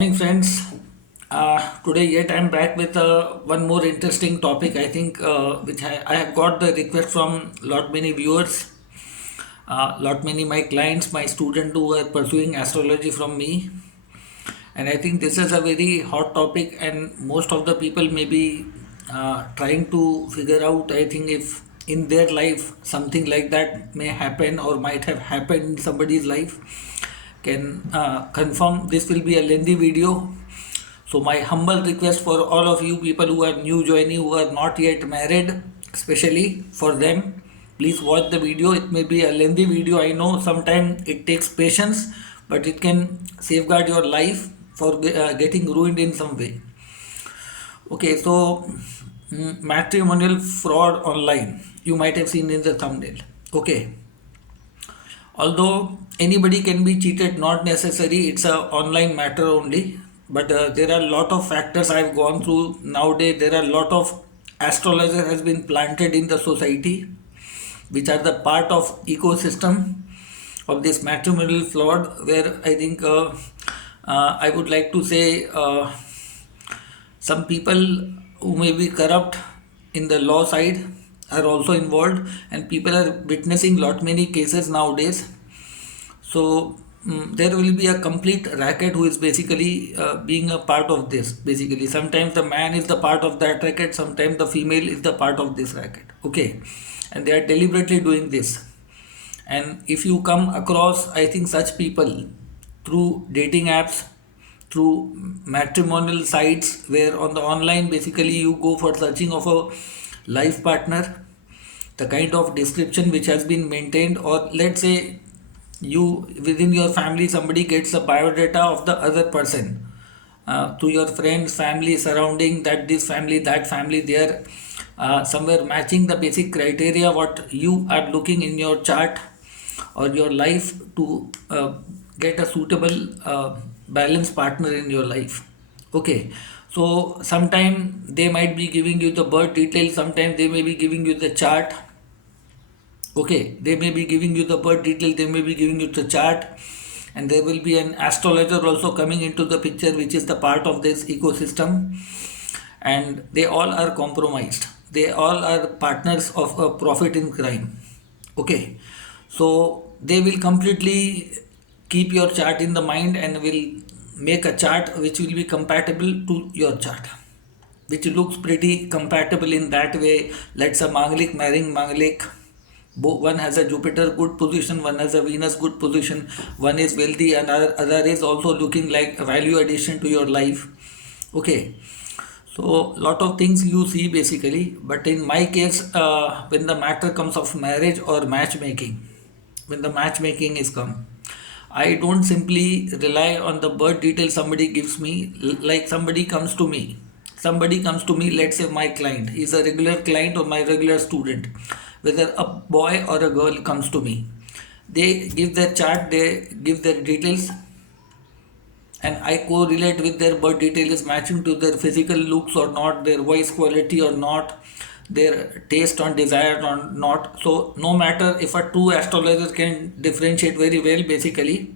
Morning, friends. Today, yet I'm back with one more interesting topic. I think which I have got the request from lot many viewers, lot many my clients, my students who are pursuing astrology from me, and I think this is a very hot topic, and most of the people may be trying to figure out. I think if in their life something like that may happen or might have happened in somebody's life, can confirm. This will be a lengthy video, so my humble request for all of you people who are new joining, who are not yet married, especially for them, please watch the video. It may be a lengthy video. I know sometimes it takes patience, but it can safeguard your life for getting ruined in some way. Okay, so matrimonial fraud online. You might have seen in the thumbnail. Okay, although anybody can be cheated, not necessary, it's a online matter only, but there are a lot of factors I've gone through. Nowadays there are a lot of astrologer has been planted in the society, which are the part of ecosystem of this matrimonial fraud, where I think I would like to say some people who may be corrupt in the law side are also involved, and people are witnessing lot many cases nowadays. So there will be a complete racket who is basically being a part of this. Basically, sometimes the man is the part of that racket, sometimes the female is the part of this racket. Okay, and they are deliberately doing this. And if you come across, I think, such people through dating apps, through matrimonial sites, where on the online basically you go for searching of a life partner, the kind of description which has been maintained, or let's say you within your family somebody gets a biodata of the other person, to your friends, family, surrounding, that this family, that family, they are somewhere matching the basic criteria what you are looking in your chart or your life to get a suitable balanced partner in your life. Okay, so sometime they might be giving you the birth details, sometimes they may be giving you the chart. Okay, they may be giving you the birth detail, they may be giving you the chart, and there will be an astrologer also coming into the picture, which is the part of this ecosystem, and they all are compromised. They all are partners of a profit in crime. Okay, so they will completely keep your chart in the mind and will make a chart which will be compatible to your chart, which looks pretty compatible in that way. Let's say Manglik marrying Manglik, one has a Jupiter good position, one has a Venus good position, one is wealthy, and other is also looking like a value addition to your life. Okay, so lot of things you see basically, but in my case, when the matter comes of marriage or matchmaking, when the matchmaking is come, I don't simply rely on the birth details somebody gives me. Like somebody comes to me, let's say my client, he's a regular client or my regular student, whether a boy or a girl comes to me, they give their chart, they give their details, and I correlate with their birth detail is matching to their physical looks or not, their voice quality or not, their taste on desire or not. So no matter, if a true astrologer can differentiate very well basically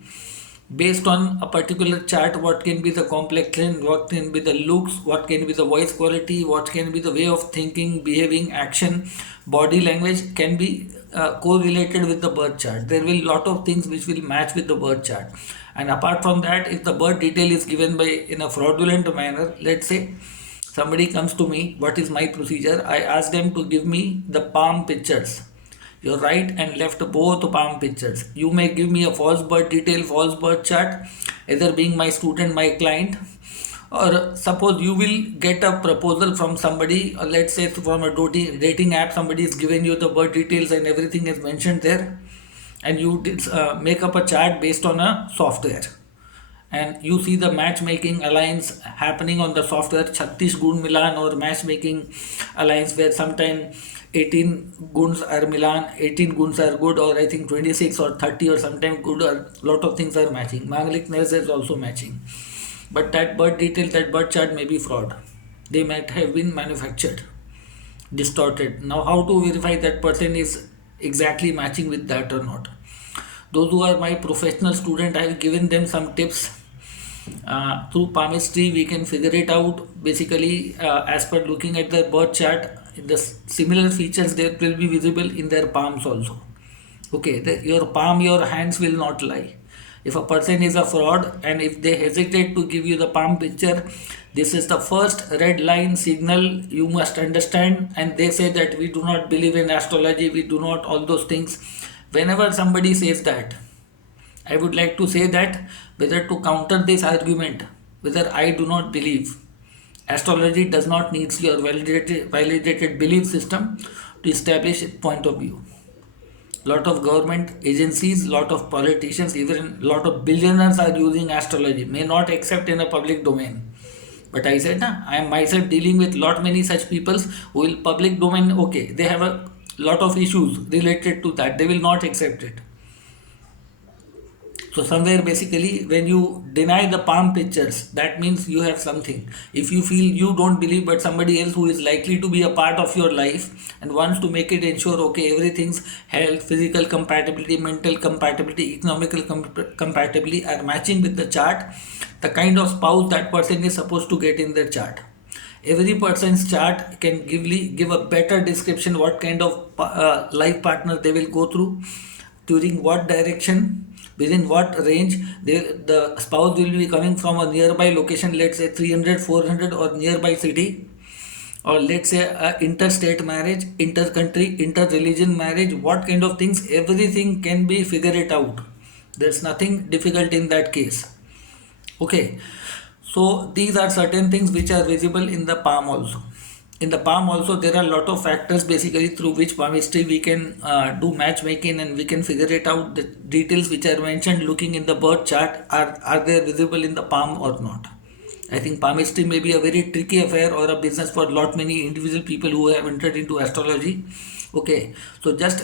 based on a particular chart, what can be the complexion, what can be the looks, what can be the voice quality, what can be the way of thinking, behaving, action, body language, can be correlated with the birth chart. There will lot of things which will match with the birth chart. And apart from that, if the birth detail is given by in a fraudulent manner, let's say somebody comes to me, what is my procedure? I ask them to give me the palm pictures, your right and left both palm pictures. You may give me a false birth detail, false birth chart, either being my student, my client, or suppose you will get a proposal from somebody, or let's say from a dating app, somebody is given you the birth details and everything is mentioned there, and you make up a chart based on a software, and you see the matchmaking alliance happening on the software, Chhattis Gun Milan or matchmaking alliance, where sometime 18 guns are Milan, 18 guns are good, or I think 26 or 30 or sometimes good, or lot of things are matching. Manglikness is also matching. But that birth detail, that birth chart may be fraud. They might have been manufactured, distorted. Now, how to verify that person is exactly matching with that or not? Those who are my professional student, I have given them some tips Through palmistry, we can figure it out. Basically, as per looking at the birth chart, the similar features there will be visible in their palms also. Okay, your palm, your hands will not lie. If a person is a fraud and if they hesitate to give you the palm picture, this is the first red line signal you must understand. And they say that we do not believe in astrology, we do not, all those things. Whenever somebody says that, I would like to say that whether to counter this argument, whether I do not believe, astrology does not need your validated belief system to establish its point of view. Lot of government agencies, lot of politicians, even lot of billionaires are using astrology, may not accept in a public domain. But I said, nah, I am myself dealing with lot many such peoples who will public domain, okay, they have a lot of issues related to that, they will not accept it. So somewhere basically when you deny the palm pictures, that means you have something. If you feel you don't believe but somebody else who is likely to be a part of your life and wants to make it ensure, okay, everything's health, physical compatibility, mental compatibility, economical compatibility are matching with the chart, the kind of spouse that person is supposed to get in their chart. Every person's chart can give a better description what kind of life partner they will go through, during what direction, within what range. The spouse will be coming from a nearby location, let's say 300 400, or nearby city, or let's say interstate marriage, inter-country, inter-religion marriage, what kind of things, everything can be figured it out. There's nothing difficult in that case. Okay, so these are certain things which are visible in the palm also. In the palm also there are a lot of factors basically through which palmistry we can do matchmaking, and we can figure it out. The details which are mentioned looking in the birth chart, are they visible in the palm or not. I think palmistry may be a very tricky affair or a business for lot many individual people who have entered into astrology. Okay, so just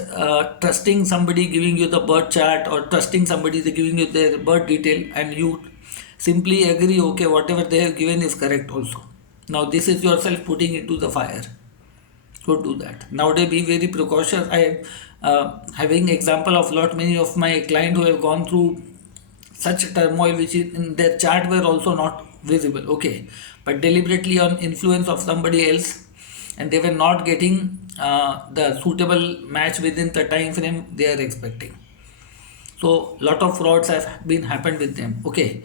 trusting somebody giving you the birth chart, or trusting somebody giving you their birth detail, and you simply agree, okay, whatever they have given is correct also. Now this is yourself putting into the fire. Don't do that. Nowadays be very precautious. I am having example of lot many of my client who have gone through such turmoil which in their chart were also not visible. Okay, but deliberately on influence of somebody else, and they were not getting the suitable match within the time frame they are expecting. So lot of frauds have been happened with them. Okay,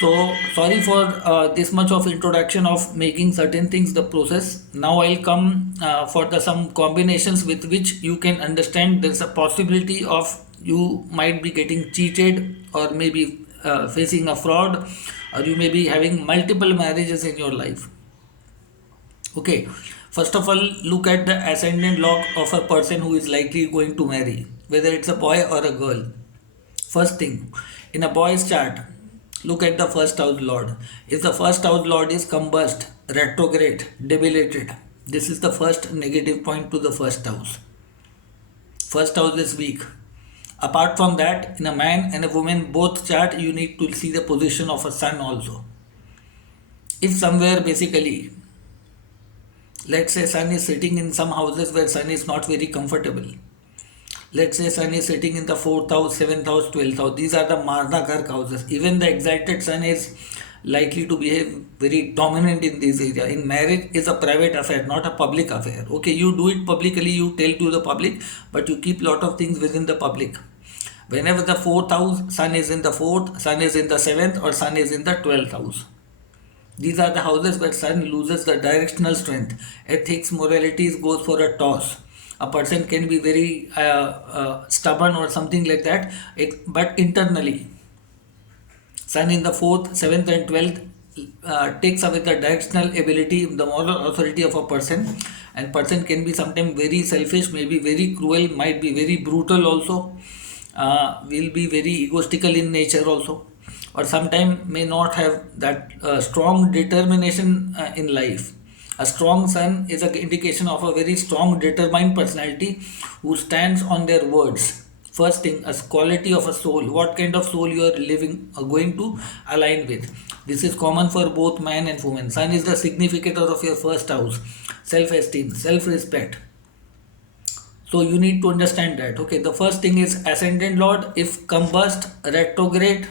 so sorry for this much of introduction of making certain things the process. Now I'll come for the some combinations with which you can understand there's a possibility of you might be getting cheated, or maybe facing a fraud, or you may be having multiple marriages in your life. Okay, first of all, look at the ascendant log of a person who is likely going to marry, whether it's a boy or a girl. First thing, in a boy's chart, look at the first house lord. If the first house lord is combust, retrograde, debilitated, this is the first negative point to the first house. First house is weak. Apart from that, in a man and a woman, both chart, you need to see the position of a sun also. If somewhere basically, let's say sun is sitting in some houses where sun is not very comfortable. Let's say sun is sitting in the 4th house, 7th house, 12th house. These are the Marna Kark houses. Even the exalted sun is likely to behave very dominant in this area. In marriage is a private affair, not a public affair. Okay, you do it publicly, you tell to the public, but you keep lot of things within the public. Whenever the 4th house, sun is in the 4th, sun is in the 7th, or sun is in the 12th house. These are the houses where sun loses the directional strength. Ethics, moralities goes for a toss. A person can be very stubborn or something like that, but internally, sun in the 4th, 7th and 12th takes away the directional ability, the moral authority of a person, and person can be sometimes very selfish, maybe very cruel, might be very brutal also, will be very egotistical in nature also, or sometimes may not have that strong determination in life. A strong sun is an indication of a very strong determined personality who stands on their words. First thing, a quality of a soul. What kind of soul you are living, going to align with. This is common for both man and woman. Sun is the significator of your first house. Self-esteem, self-respect. So you need to understand that. Okay, the first thing is ascendant lord. If combust, retrograde,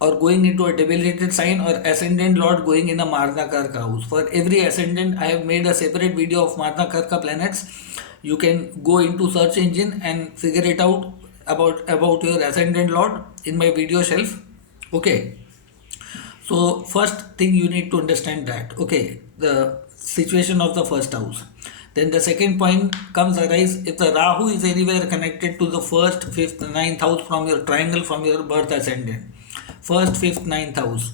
or going into a debilitated sign, or ascendant lord going in a Magna Karka house. For every ascendant, I have made a separate video of Magna Karka planets. You can go into search engine and figure it out about your ascendant lord in my video shelf. Okay. So first thing you need to understand that, okay, the situation of the first house. Then the second point comes arise if the Rahu is anywhere connected to the first, fifth, ninth house from your triangle from your birth ascendant. First, fifth, ninth house.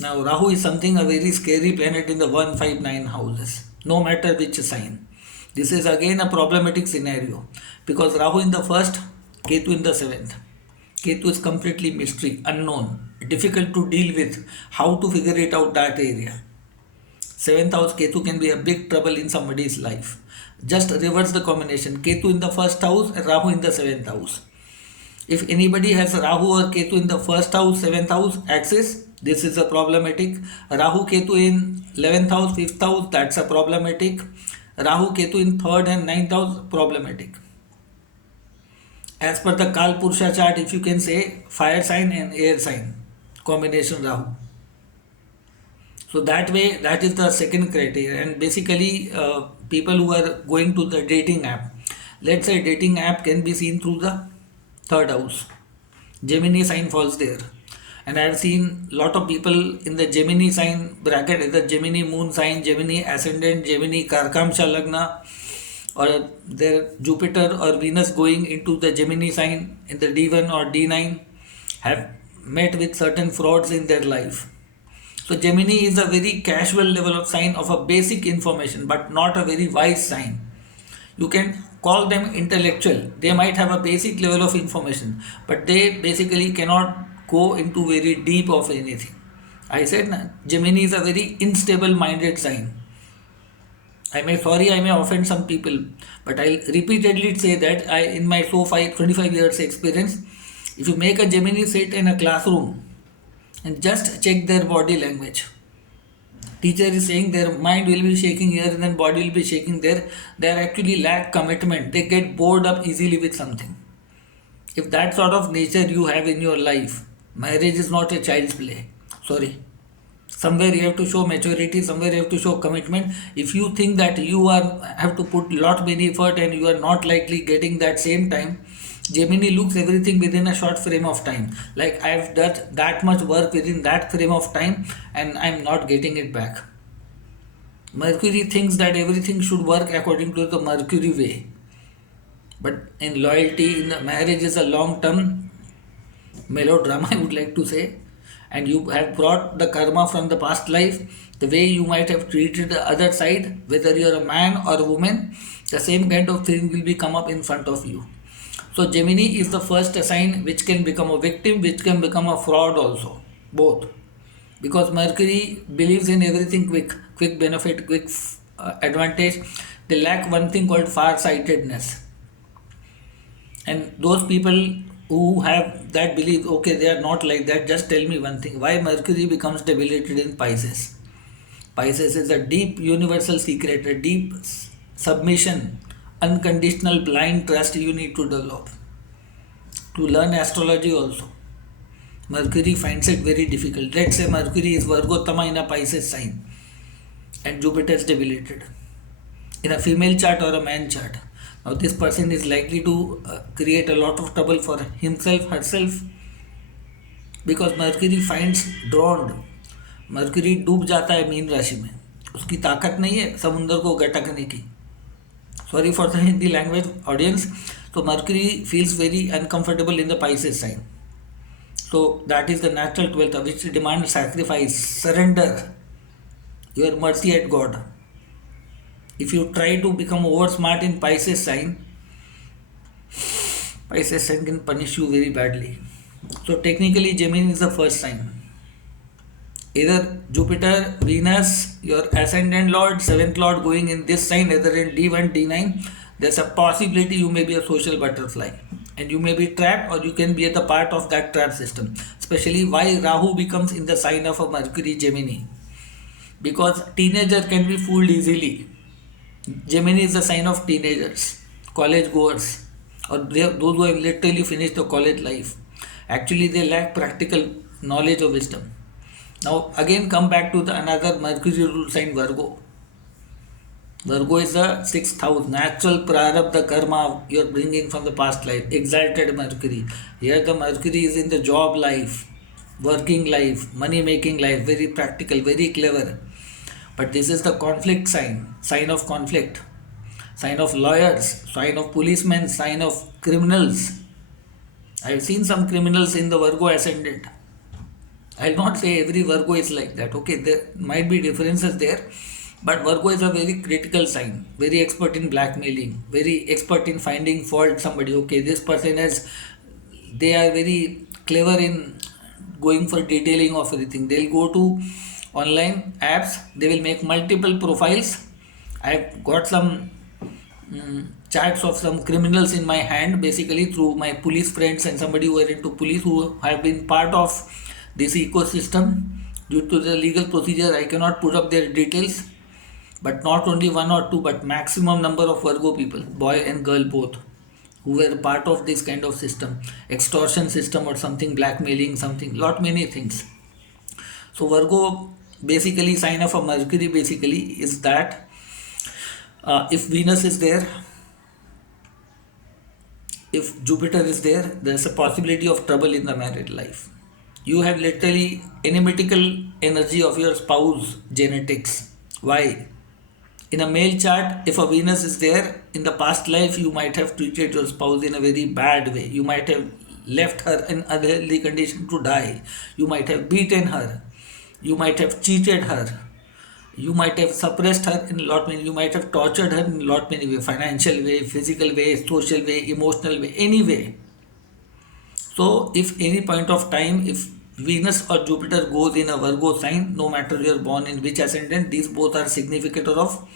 Now Rahu is something a very scary planet in the 1, 5, 9 houses, no matter which sign. This is again a problematic scenario because Rahu in the first, Ketu in the seventh. Ketu is completely mystery, unknown, difficult to deal with, how to figure it out that area. Seventh house Ketu can be a big trouble in somebody's life. Just reverse the combination, Ketu in the first house and Rahu in the seventh house. If anybody has Rahu or Ketu in the first house, seventh house axis, this is a problematic. Rahu Ketu in 11th house, 5th house, that's a problematic. Rahu Ketu in 3rd and 9th house, problematic. As per the Kal Purusha chart, if you can say fire sign and air sign combination Rahu. So that way, that is the second criteria. And basically, people who are going to the dating app, let's say dating app can be seen through the third house. Gemini sign falls there. And I have seen lot of people in the Gemini sign bracket, either Gemini moon sign, Gemini ascendant, Gemini Karkamsha Lagna, or their Jupiter or Venus going into the Gemini sign in the D1 or D9 have met with certain frauds in their life. So Gemini is a very casual level of sign of a basic information, but not a very wise sign. You can call them intellectual. They might have a basic level of information, but they basically cannot go into very deep of anything. I said Gemini is a very unstable minded sign. I may offend some people, but I'll repeatedly say that in my 25 years experience, if you make a Gemini sit in a classroom and just check their body language, teacher is saying their mind will be shaking here and then body will be shaking there, they actually lack commitment, they get bored up easily with something. If that sort of nature you have in your life, marriage is not a child's play. Sorry. Somewhere you have to show maturity, somewhere you have to show commitment. If you think that you have to put lot many effort and you are not likely getting that same time, Gemini looks everything within a short frame of time. Like I have done that much work within that frame of time and I am not getting it back. Mercury thinks that everything should work according to the Mercury way. But in loyalty, in the marriage is a long-term melodrama, I would like to say. And you have brought the karma from the past life, the way you might have treated the other side, whether you're a man or a woman, the same kind of thing will be come up in front of you. So Gemini is the first sign which can become a victim, which can become a fraud also, both. Because Mercury believes in everything quick benefit, quick advantage. They lack one thing called far-sightedness. And those people who have that belief, okay, they are not like that, just tell me one thing, why Mercury becomes debilitated in Pisces? Pisces is a deep universal secret, a deep submission, unconditional blind trust you need to develop. To learn astrology also, Mercury finds it very difficult. Let's say Mercury is Vargottama in a Pisces sign and Jupiter is debilitated in a female chart or a man chart. Now this person is likely to create a lot of trouble for himself, herself, because Mercury finds drowned. Mercury डूब जाता है mean राशि में, उसकी ताकत नहीं है समुद्र को गटकने की. Sorry for the Hindi language audience. So Mercury feels very uncomfortable in the Pisces sign. So that is the natural 12th, which demands sacrifice, surrender, your mercy at God. If you try to become over smart in Pisces sign can punish you very badly. So technically Gemini is the first sign. Either Jupiter, Venus, your ascendant lord, 7th lord going in this sign, either in D1, D9, there's a possibility you may be a social butterfly and you may be trapped, or you can be at the part of that trap system. Especially why Rahu becomes in the sign of a Mercury Gemini. Because teenager can be fooled easily. Gemini is the sign of teenagers, college goers, or those who have literally finished the college life. Actually, they lack practical knowledge or wisdom. Now again come back to the another Mercury rule sign, Virgo. Virgo is the sixth house, natural prarabdha karma you are bringing from the past life, exalted Mercury. Here the Mercury is in the job life, working life, money making life, very practical, very clever. But this is the conflict sign, sign of conflict, sign of lawyers, sign of policemen, sign of criminals. I have seen some criminals in the Virgo ascendant. I'll not say every Virgo is like that. Okay, there might be differences there, but Virgo is a very critical sign, very expert in blackmailing, very expert in finding fault somebody. Okay, this person is, they are very clever in going for detailing of everything. They'll go to online apps, they will make multiple profiles. I've got some chats of some criminals in my hand, basically through my police friends and somebody who are into police who have been part of this ecosystem. Due to the legal procedure, I cannot put up their details, but not only one or two, but maximum number of Virgo people, boy and girl both, who were part of this kind of system, extortion system or something, blackmailing, something, lot many things. So Virgo, basically sign of a Mercury basically is that if Venus is there, if Jupiter is there, there's a possibility of trouble in the married life. You have literally enigmatical energy of your spouse genetics. Why? In a male chart, if a Venus is there, in the past life you might have treated your spouse in a very bad way. You might have left her in unhealthy condition to die. You might have beaten her. You might have cheated her. You might have suppressed her in a lot many. You might have tortured her in a lot many way, financial way, physical way, social way, emotional way, any way. So if any point of time, if Venus or Jupiter goes in a Virgo sign, no matter you are born in which ascendant, these both are significator of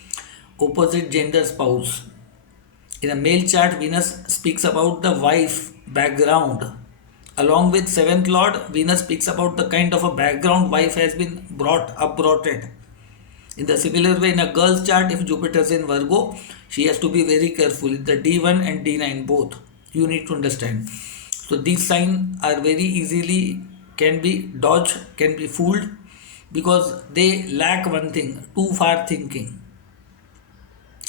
opposite gender spouse. In a male chart, Venus speaks about the wife background. Along with seventh lord, Venus speaks about the kind of a background wife has been brought in. In the similar way, in a girl's chart, if Jupiter is in Virgo, she has to be very careful. The D1 and D9 both. You need to understand. So these signs are very easily can be dodged, can be fooled, because they lack one thing, too far thinking.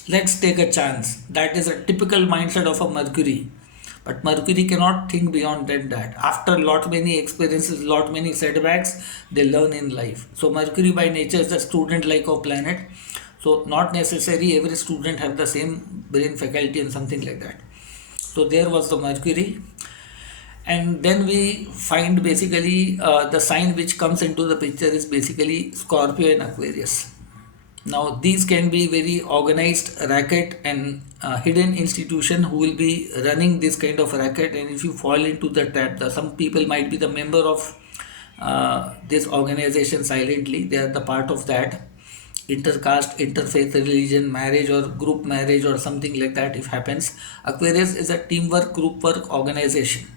Let's take a chance. That is a typical mindset of a Mercury. But Mercury cannot think beyond that. After lot many experiences, lot many setbacks, they learn in life. So Mercury by nature is a student-like of planet. So not necessary every student have the same brain faculty and something like that. So there was the Mercury. And then we find basically the sign which comes into the picture is basically Scorpio and Aquarius. Now these can be very organized racket and hidden institution who will be running this kind of racket, and if you fall into the trap, some people might be the member of this organization silently. They are the part of that intercaste, interfaith religion, marriage or group marriage or something like that if happens. Aquarius is a teamwork, group work organization.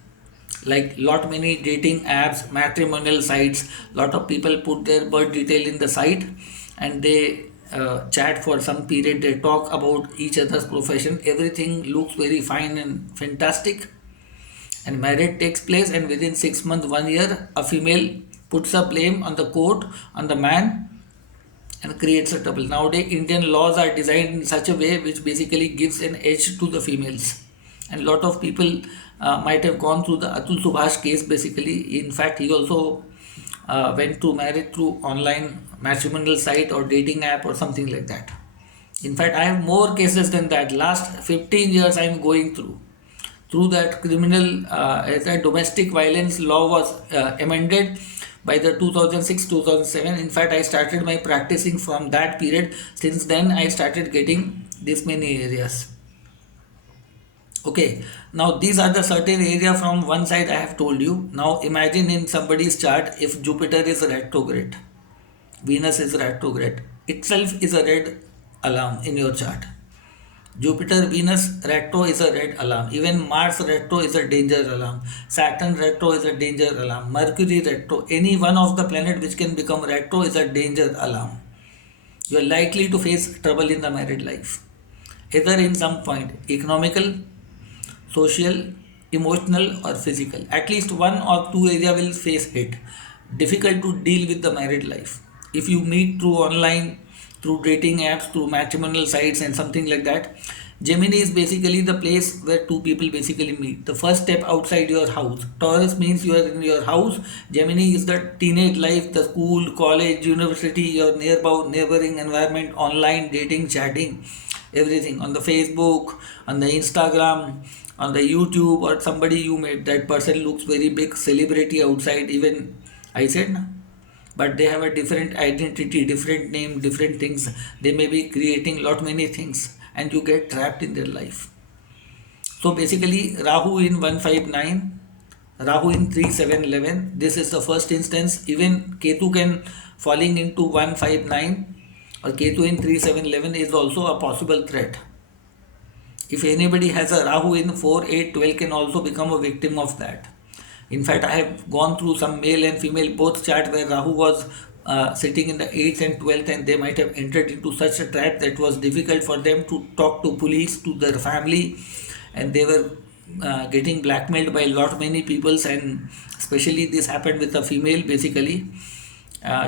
Like lot many dating apps, matrimonial sites, lot of people put their birth detail in the site and they chat for some period, they talk about each other's profession, everything looks very fine and fantastic, and marriage takes place, and within 6 months, 1 year, a female puts a blame on the court on the man and creates a trouble. Nowadays Indian laws are designed in such a way which basically gives an edge to the females, and lot of people might have gone through the Atul Subhash case. Basically, in fact, he also went to marriage through online matrimonial site or dating app or something like that. In fact, I have more cases than that. Last 15 years I am going through that criminal that domestic violence law was amended by the 2006-2007. In fact, I started my practicing from that period. Since then I started getting this many areas. Okay, now these are the certain area from one side I have told you. Now imagine in somebody's chart, if Jupiter is retrograde, Venus is retrograde, itself is a red alarm in your chart. Jupiter Venus retro is a red alarm. Even Mars retro is a danger alarm. Saturn retro is a danger alarm. Mercury retro, any one of the planet which can become retro is a danger alarm. You are likely to face trouble in the married life, either in some point, economical, social, emotional or physical. At least one or two area will face hit. Difficult to deal with the married life. If you meet through online, through dating apps, through matrimonial sites and something like that, Gemini is basically the place where two people basically meet. The first step outside your house. Taurus means you are in your house. Gemini is the teenage life, the school, college, university, your nearby neighboring environment, online dating, chatting, everything on the Facebook, on the Instagram, on the YouTube, or somebody you met. That person looks very big celebrity outside. Even I said, na? But they have a different identity, different name, different things. They may be creating lot many things, and you get trapped in their life. So basically, Rahu in 159, Rahu in 3711. This is the first instance. Even Ketu can falling into 159 or Ketu in 3711 is also a possible threat. If anybody has a Rahu in 4, 8, 12 can also become a victim of that. In fact, I have gone through some male and female both chart where Rahu was sitting in the 8th and 12th, and they might have entered into such a trap that was difficult for them to talk to police, to their family, and they were getting blackmailed by a lot many peoples, and especially this happened with a female basically.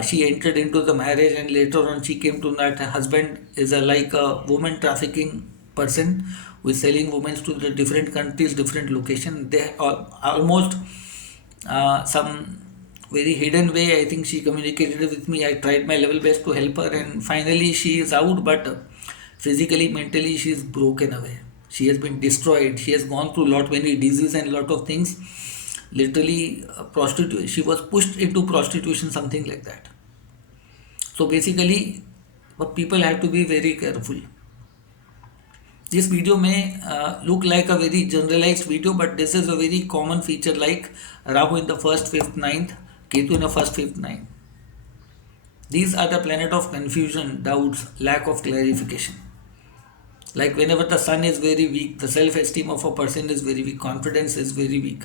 She entered into the marriage, and later on she came to that her husband is like a woman trafficking person who is selling women to the different countries, different location. They are almost some very hidden way. I think she communicated with me. I tried my level best to help her, and finally she is out. But physically, mentally, she is broken away. She has been destroyed. She has gone through lot many diseases and lot of things. Literally, prostitute. She was pushed into prostitution, something like that. So basically, what people have to be very careful. This video may look like a very generalized video, but this is a very common feature like Rahu in the 1st, 5th, 9th, Ketu in the 1st, 5th, 9th. These are the planet of confusion, doubts, lack of clarification. Like whenever the sun is very weak, the self-esteem of a person is very weak, confidence is very weak.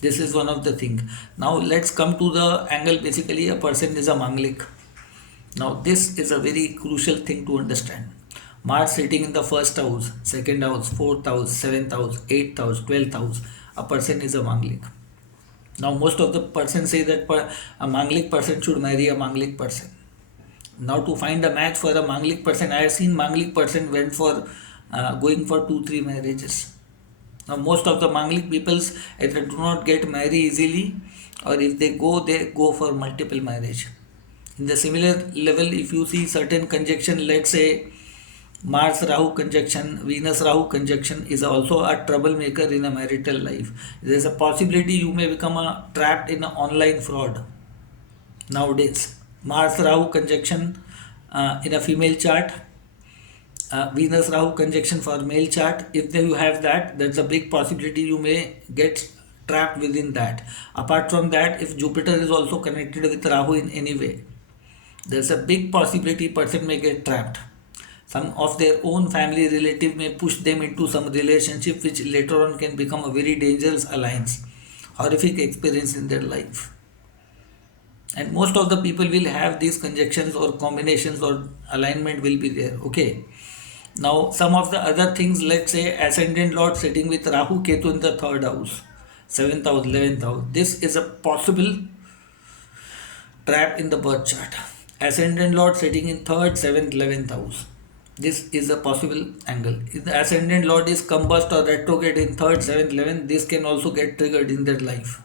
This is one of the things. Now let's come to the angle. Basically, a person is a Manglik. Now this is a very crucial thing to understand. Mars sitting in the 1st house, 2nd house, 4th house, 7th house, 8th house, 12th house. A person is a Manglik. Now most of the persons say that a Manglik person should marry a Manglik person. Now to find a match for a Manglik person, I have seen Manglik person went for going for 2-3 marriages. Now most of the Manglik peoples either do not get married easily, or if they go for multiple marriage. In the similar level, if you see certain conjunction, let's say Mars Rahu conjunction, Venus Rahu conjunction is also a troublemaker in a marital life. There is a possibility you may become trapped in an online fraud nowadays. Mars Rahu conjunction in a female chart, Venus Rahu conjunction for male chart. If you have that, that's a big possibility you may get trapped within that. Apart from that, if Jupiter is also connected with Rahu in any way, there's a big possibility person may get trapped. Some of their own family relative may push them into some relationship which later on can become a very dangerous alliance, horrific experience in their life. And most of the people will have these conjunctions or combinations or alignment will be there. Okay. Now some of the other things, let's say ascendant lord sitting with Rahu Ketu in the 3rd house, 7th house, 11th house. This is a possible trap in the birth chart. Ascendant lord sitting in 3rd, 7th, 11th house. This is a possible angle. If the ascendant lord is combust or retrograde in 3rd, 7th, 11th, this can also get triggered in their life.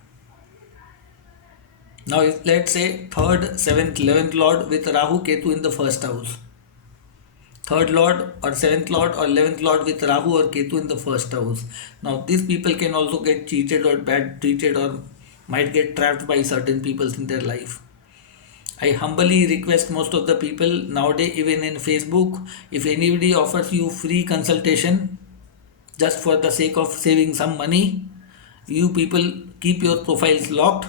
Now if let's say 3rd, 7th, 11th lord with Rahu Ketu in the 1st house, 3rd lord or 7th lord or 11th lord with Rahu or Ketu in the 1st house. Now these people can also get cheated or bad treated or might get trapped by certain people in their life. I humbly request most of the people nowadays, even in Facebook, if anybody offers you free consultation just for the sake of saving some money, you people keep your profiles locked,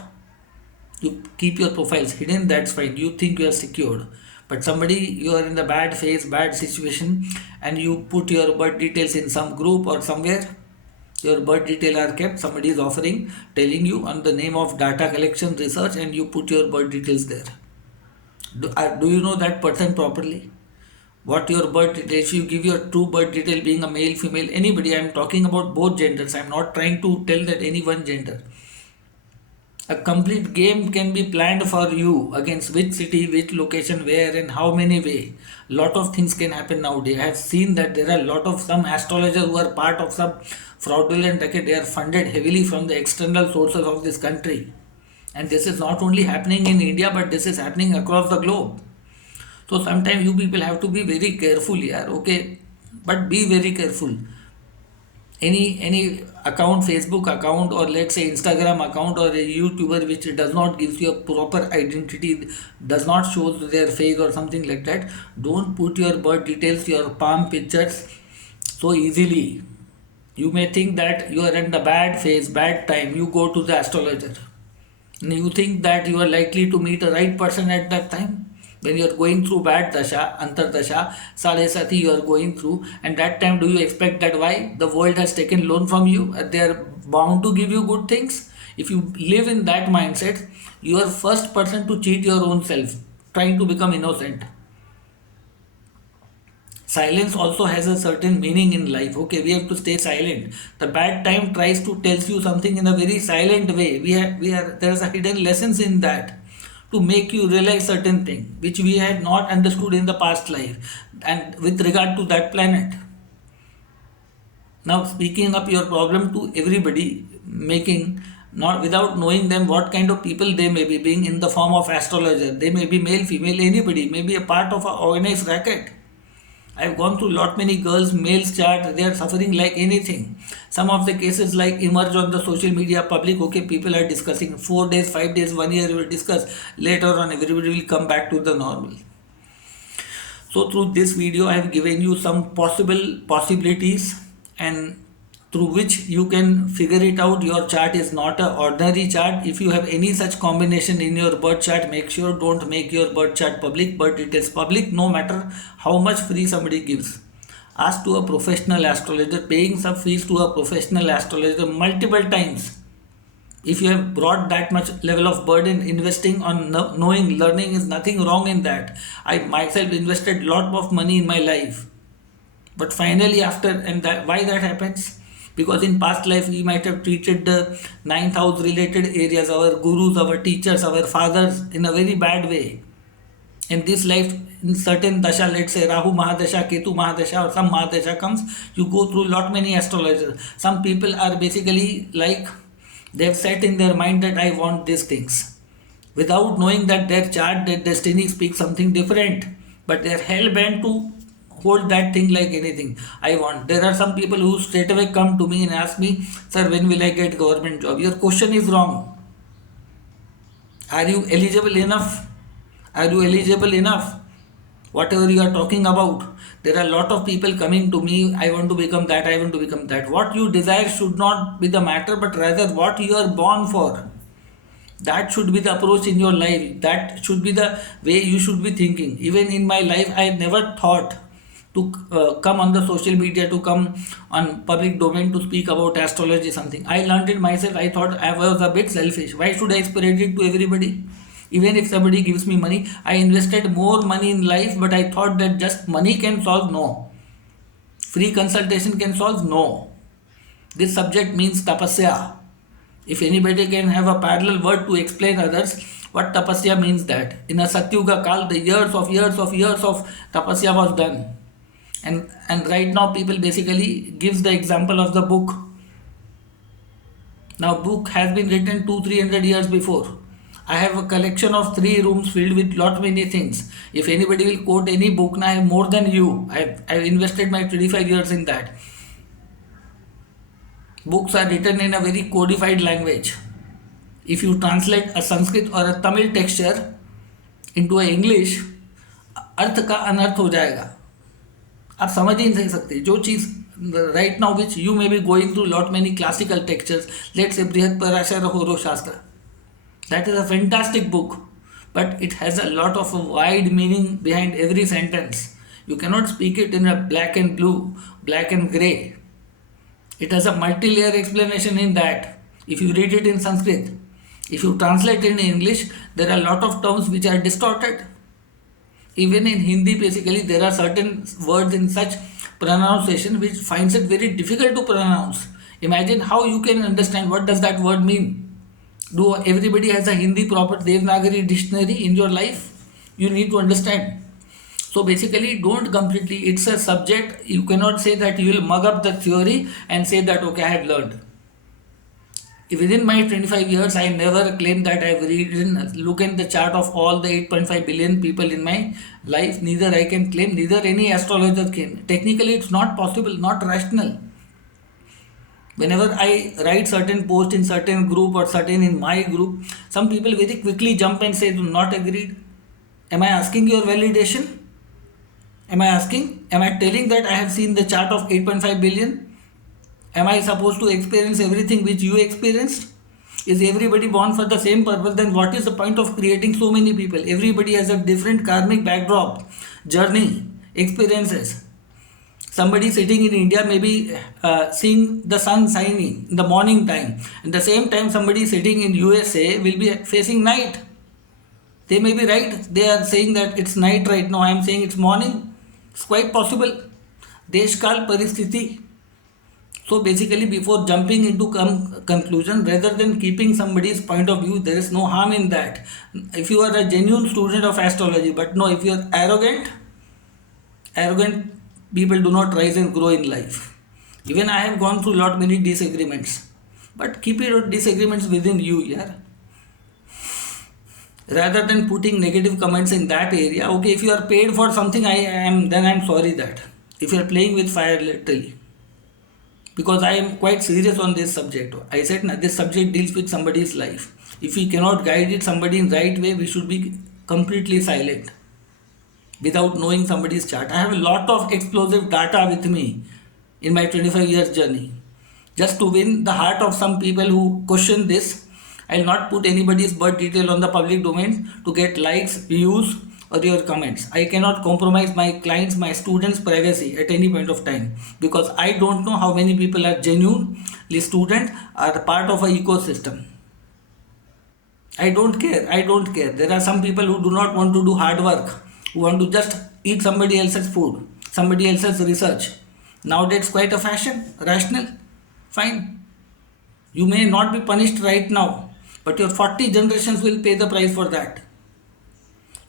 you keep your profiles hidden, that's fine. You think you are secured. But somebody, you are in the bad phase, bad situation, and you put your birth details in some group or somewhere, your birth detail are kept, somebody is offering, telling you on the name of data collection research, and you put your birth details there. Do you know that person properly? what your birth details, you give your true birth detail being a male, female, anybody. I'm talking about both genders. I'm not trying to tell that any one gender. A complete game can be planned for you against which city, which location, where, and how many way. Lot of things can happen nowadays. I have seen that there are a lot of some astrologers who are part of some fraudulent racket. They are funded heavily from the external sources of this country. And this is not only happening in India, but this is happening across the globe. So sometimes you people have to be very careful here, okay? But be very careful. Any account, Facebook account, or let's say Instagram account, or a YouTuber which does not gives you a proper identity, does not show their face or something like that, don't put your birth details, your palm pictures so easily. You may think that you are in the bad phase, bad time, you go to the astrologer and you think that you are likely to meet a right person at that time. When you are going through bad dasha, antardasha, sadesati you are going through, and that time do you expect that why the world has taken loan from you, they are bound to give you good things? If you live in that mindset, you are first person to cheat your own self, trying to become innocent. Silence also has a certain meaning in life. Okay, we have to stay silent. The bad time tries to tells you something in a very silent way. We are there is a hidden lessons in that to make you realize certain thing which we had not understood in the past life, and with regard to that planet. Now speaking up your problem to everybody, making not without knowing them what kind of people they may be, being in the form of astrologer, they may be male, female, anybody, may be a part of a organized racket. I've gone through lot many girls, males chart, they are suffering like anything. Some of the cases like emerge on the social media public, okay, people are discussing 4 days, 5 days, 1 year, we will discuss. Later on, everybody will come back to the normal. So through this video, I have given you some possible possibilities, and through which you can figure it out. Your chart is not an ordinary chart. If you have any such combination in your birth chart, make sure don't make your birth chart public, but it is public no matter how much free somebody gives. Ask to a professional astrologer, paying some fees to a professional astrologer multiple times. If you have brought that much level of burden, investing on knowing, learning is nothing wrong in that. I myself invested lot of money in my life, but finally after, and that why that happens, because in past life we might have treated the ninth house related areas, our gurus, our teachers, our fathers, in a very bad way. In this life, in certain dasha, let's say Rahu Mahadasha, Ketu Mahadasha, or some Mahadasha comes, you go through lot many astrologers. Some people are basically like, they've set in their mind that I want these things, without knowing that their chart, their destiny speaks something different, but they're hell bent to hold that thing like anything. I want. There are some people who straight away come to me and ask me, sir, when will I get government job? Your question is wrong. Are you eligible enough? Are you eligible enough? Whatever you are talking about, there are a lot of people coming to me, I want to become that, I want to become that. What you desire should not be the matter, but rather what you are born for. That should be the approach in your life. That should be the way you should be thinking. Even in my life, I never thought to come on the social media, to come on public domain to speak about astrology something. I learned it myself. I thought I was a bit selfish. Why should I spread it to everybody? Even if somebody gives me money, I invested more money in life, but I thought that just money can solve. No. Free consultation can solve. No. This subject means tapasya. If anybody can have a parallel word to explain others, what tapasya means, that in a Satyuga Kal, the years of tapasya was done. And right now people basically gives the example of the book. Now book has been written 200-300 years before. I have a collection of 3 rooms filled with lot many things. If anybody will quote any book, now I have more than you. I've invested my 25 years in that. Books are written in a very codified language. If you translate a Sanskrit or a Tamil texture into a English, अर्थ का अनर्थ हो जाएगा. आप समझ ही नहीं सकते. जो चीज़ right now which you may be going through lot many classical textures, let's say Brihat Parashara Horo Shastra, that is a fantastic book, but it has a lot of wide meaning behind every sentence. You cannot speak it in a black and blue, black and grey. It has a multi-layer explanation in that. If you read it in Sanskrit, if you translate it in English, there are a lot of terms which are distorted. Even in Hindi, basically, there are certain words in such pronunciation which finds it very difficult to pronounce. Imagine how you can understand what does that word mean. Do everybody has a Hindi proper Devanagari dictionary in your life? You need to understand. So basically, don't completely. It's a subject. You cannot say that you will mug up the theory and say that okay, I have learned. Within my 25 years, I never claimed that I've read. Look at the chart of all the 8.5 billion people in my life. Neither I can claim, neither any astrologer can. Technically, it's not possible, not rational. Whenever I write certain post in certain group or certain in my group, some people very quickly jump and say, not agreed. Am I asking your validation? Am I asking? Am I telling that I have seen the chart of 8.5 billion? Am I supposed to experience everything which you experienced? Is everybody born for the same purpose? Then what is the point of creating so many people? Everybody has a different karmic backdrop, journey, experiences. Somebody sitting in India may be seeing the sun shining in the morning time. At the same time, somebody sitting in USA will be facing night. They may be right. They are saying that it's night right now. I am saying it's morning. It's quite possible. Deshkal Paristhiti. So basically, before jumping into conclusion, rather than keeping somebody's point of view, there is no harm in that. If you are a genuine student of astrology, but no, if you are arrogant people do not rise and grow in life. Even I have gone through lot many disagreements, but keep your disagreements within you, yeah. Rather than putting negative comments in that area. Okay, if you are paid for something, then I am sorry that if you are playing with fire literally. Because I am quite serious on this subject. I said this subject deals with somebody's life. If we cannot guide it somebody in right way, we should be completely silent without knowing somebody's chart. I have a lot of explosive data with me in my 25 years journey. Just to win the heart of some people who question this, I will not put anybody's birth detail on the public domain to get likes, views, or your comments. I cannot compromise my clients, my students' privacy at any point of time, because I don't know how many people are genuinely student, are part of an ecosystem. I don't care. I don't care. There are some people who do not want to do hard work, who want to just eat somebody else's food, somebody else's research. Now that's quite a fashion. Rational. Fine. You may not be punished right now, but your 40 generations will pay the price for that.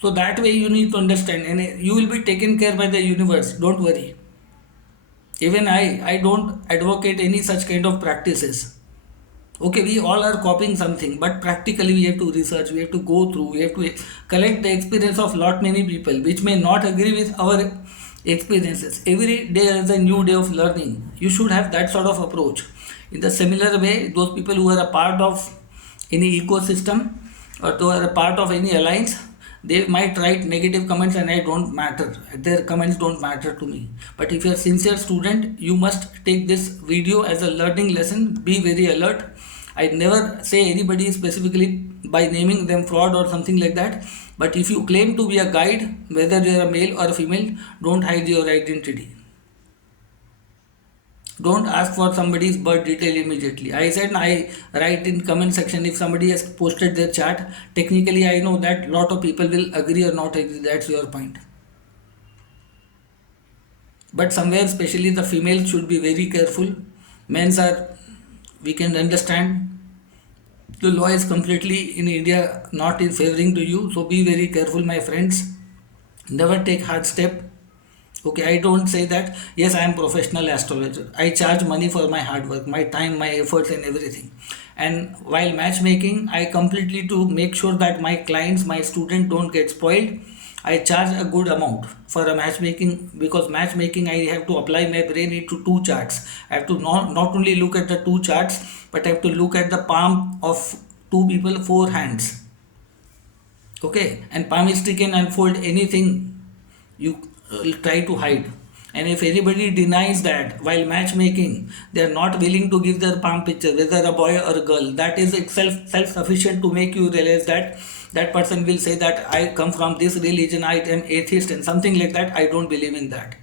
So that way you need to understand, and you will be taken care by the universe. Don't worry. Even I don't advocate any such kind of practices. Okay, we all are copying something, but practically we have to research, we have to go through, we have to collect the experience of lot many people which may not agree with our experiences. Every day is a new day of learning. You should have that sort of approach. In the similar way, those people who are a part of any ecosystem or who are a part of any alliance, they might write negative comments and I don't matter. Their comments don't matter to me. But if you're a sincere student, you must take this video as a learning lesson. Be very alert. I never say anybody specifically by naming them fraud or something like that. But if you claim to be a guide, whether you're a male or a female, don't hide your identity. Don't ask for somebody's birth detail immediately. I said I write in comment section if somebody has posted their chart. Technically, I know that lot of people will agree or not agree. That's your point. But somewhere, especially the females, should be very careful. Men's are, we can understand. The law is completely in India not in favoring to you. So be very careful, my friends. Never take hard step. Okay, I don't say that, yes, I am professional astrologer. I charge money for my hard work, my time, my efforts and everything. And while matchmaking, I completely to make sure that my clients, my students don't get spoiled. I charge a good amount for a matchmaking, because matchmaking I have to apply my brain into two charts. I have to not only look at the two charts, but I have to look at the palm of two people, four hands. Okay, and palmistry can unfold anything you try to hide. And if anybody denies that while matchmaking, they are not willing to give their palm picture, whether a boy or a girl, that is itself self-sufficient to make you realize that that person will say that I come from this religion, I am atheist and something like that. I don't believe in that.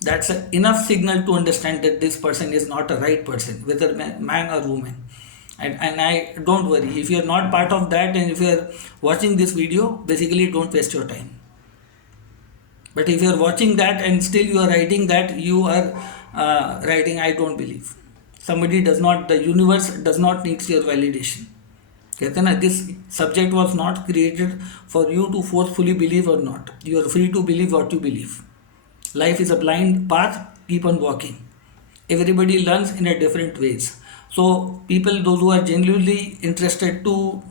That's enough signal to understand that this person is not a right person, whether man or woman. And I don't worry, if you are not part of that and if you are watching this video, basically don't waste your time. But if you are watching that and still you are writing that, you are writing I don't believe. Somebody does not, the universe does not needs your validation. कहते हैं ना, this subject was not created for you to forcefully believe or not. You are free to believe what you believe. Life is a blind path, keep on walking. Everybody learns in a different ways. So people, those who are genuinely interested to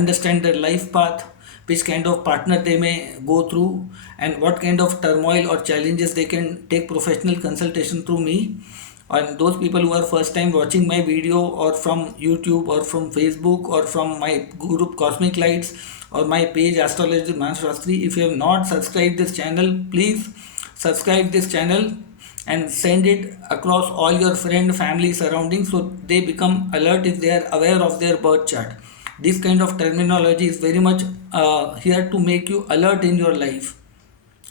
understand their life path, which kind of partner they may go through, and what kind of turmoil or challenges they can take professional consultation through me. And those people who are first time watching my video, or from YouTube or from Facebook or from my group Cosmic Lights or my page Astrology Man Shastri, if you have not subscribed this channel, please subscribe this channel and send it across all your friend, family, surroundings, so they become alert if they are aware of their birth chart. This kind of terminology is very much here to make you alert in your life.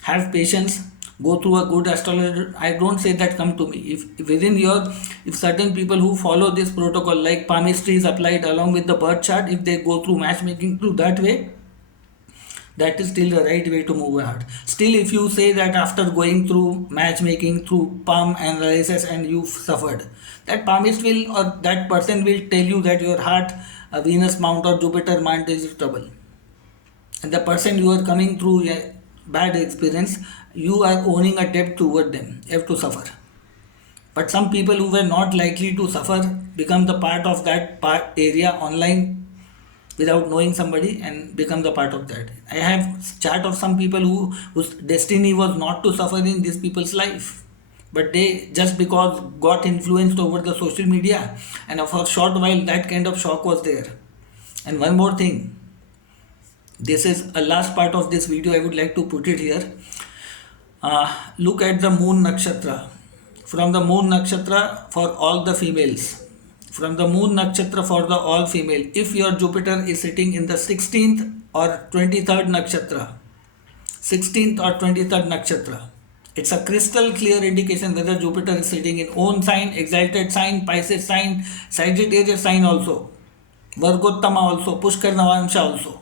Have patience, go through a good astrologer. I don't say that come to me. If within your, if certain people who follow this protocol, like palmistry is applied along with the birth chart, if they go through matchmaking through that way, that is still the right way to move ahead. Still, if you say that after going through matchmaking, through palm analysis, and you've suffered, that palmist will, or that person will tell you that your heart, Venus mount or Jupiter mount is trouble. And the person you are coming through a bad experience, you are owning a debt toward them. You have to suffer. But some people who were not likely to suffer become the part of that part area online without knowing somebody, and become the part of that. I have chart of some people whose destiny was not to suffer in these people's life, but they just because got influenced over the social media, and for a short while that kind of shock was there. And one more thing, this is a last part of this video, I would like to put it here. Look at the moon nakshatra. From the moon nakshatra for all the females, from the moon nakshatra for the all female, if your Jupiter is sitting in the 16th or 23rd nakshatra, 16th or 23rd nakshatra, it's a crystal clear indication whether Jupiter is sitting in own sign, exalted sign, Pisces sign, Sagittarius sign also, Vargottama also, Pushkar Navamsha also.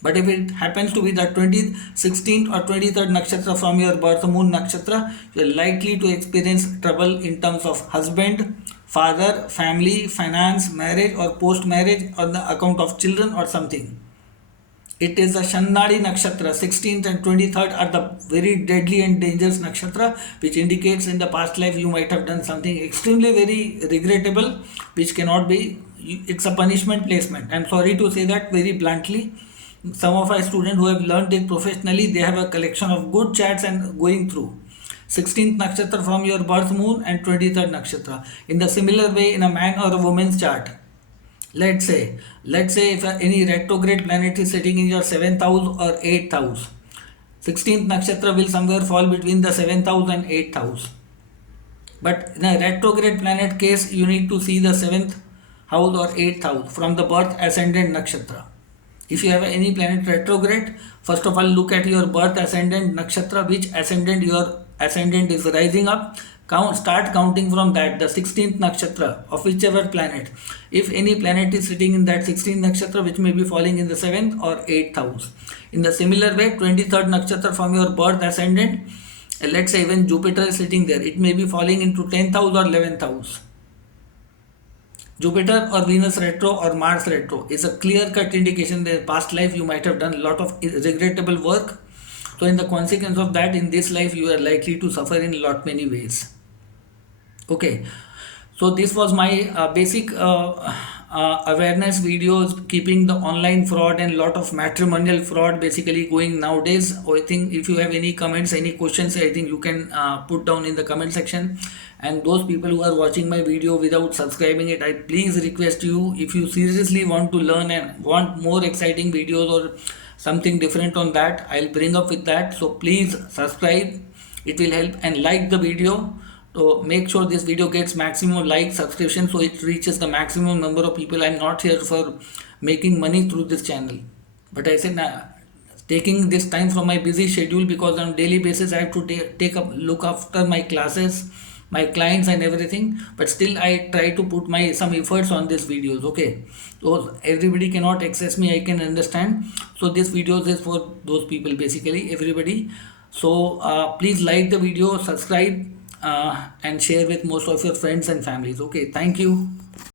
But if it happens to be the 16th or 23rd nakshatra from your birth moon nakshatra, you are likely to experience trouble in terms of husband, father, family, finance, marriage, or post marriage on the account of children or something. It is the Shannadi nakshatra. 16th and 23rd are the very deadly and dangerous nakshatra, which indicates in the past life you might have done something extremely very regrettable, which cannot be, it's a punishment placement. I'm sorry to say that very bluntly. Some of our students who have learned it professionally, they have a collection of good charts and going through 16th nakshatra from your birth moon and 23rd nakshatra. In the similar way, in a man or a woman's chart, let's say if any retrograde planet is sitting in your 7th house or 8th house, 16th nakshatra will somewhere fall between the 7th house and 8th house. But in a retrograde planet case, you need to see the 7th house or 8th house from the birth ascendant nakshatra. If you have any planet retrograde, first of all look at your birth ascendant nakshatra, which ascendant your ascendant is rising up. Start counting from that, the 16th nakshatra of whichever planet. If any planet is sitting in that 16th nakshatra, which may be falling in the 7th or 8th house. In the similar way, 23rd nakshatra from your birth ascendant, let's say when Jupiter is sitting there, it may be falling into 10th house or 11th house. Jupiter or Venus retro or Mars retro is a clear-cut indication that in past life you might have done a lot of regrettable work. So in the consequence of that, in this life you are likely to suffer in many ways. Okay, so this was my basic awareness videos, keeping the online fraud and lot of matrimonial fraud basically going nowadays. I think if you have any comments, any questions, I think you can put down in the comment section. And those people who are watching my video without subscribing it, I please request you, if you seriously want to learn and want more exciting videos or something different on that, I'll bring up with that. So please subscribe, it will help, and like the video. So make sure this video gets maximum like, subscription, so it reaches the maximum number of people. I'm not here for making money through this channel, but I said taking this time from my busy schedule, because on daily basis I have to take a look after my classes, my clients and everything, but still I try to put some efforts on these videos. Okay, so everybody cannot access me, I can understand. So this videos is for those people, basically everybody. So please like the video, subscribe, and share with most of your friends and families. Okay, thank you.